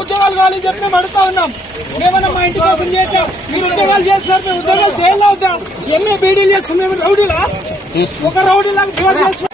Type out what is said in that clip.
ఉద్యోగాలు కావాలి చెప్పి మేము అడుగుతా ఉన్నాం. మేమన్నా మా ఇంటి కోసం చేద్దాం, మీరు ఉద్యోగాలు చేస్తున్నారు, మేము ఉద్యోగాలు చేయాలి అవుతాం. ఎంఏ బీడీలు చేసుకుని మేము రౌడీలా ఒక రౌడీలా చేస్తున్నాం.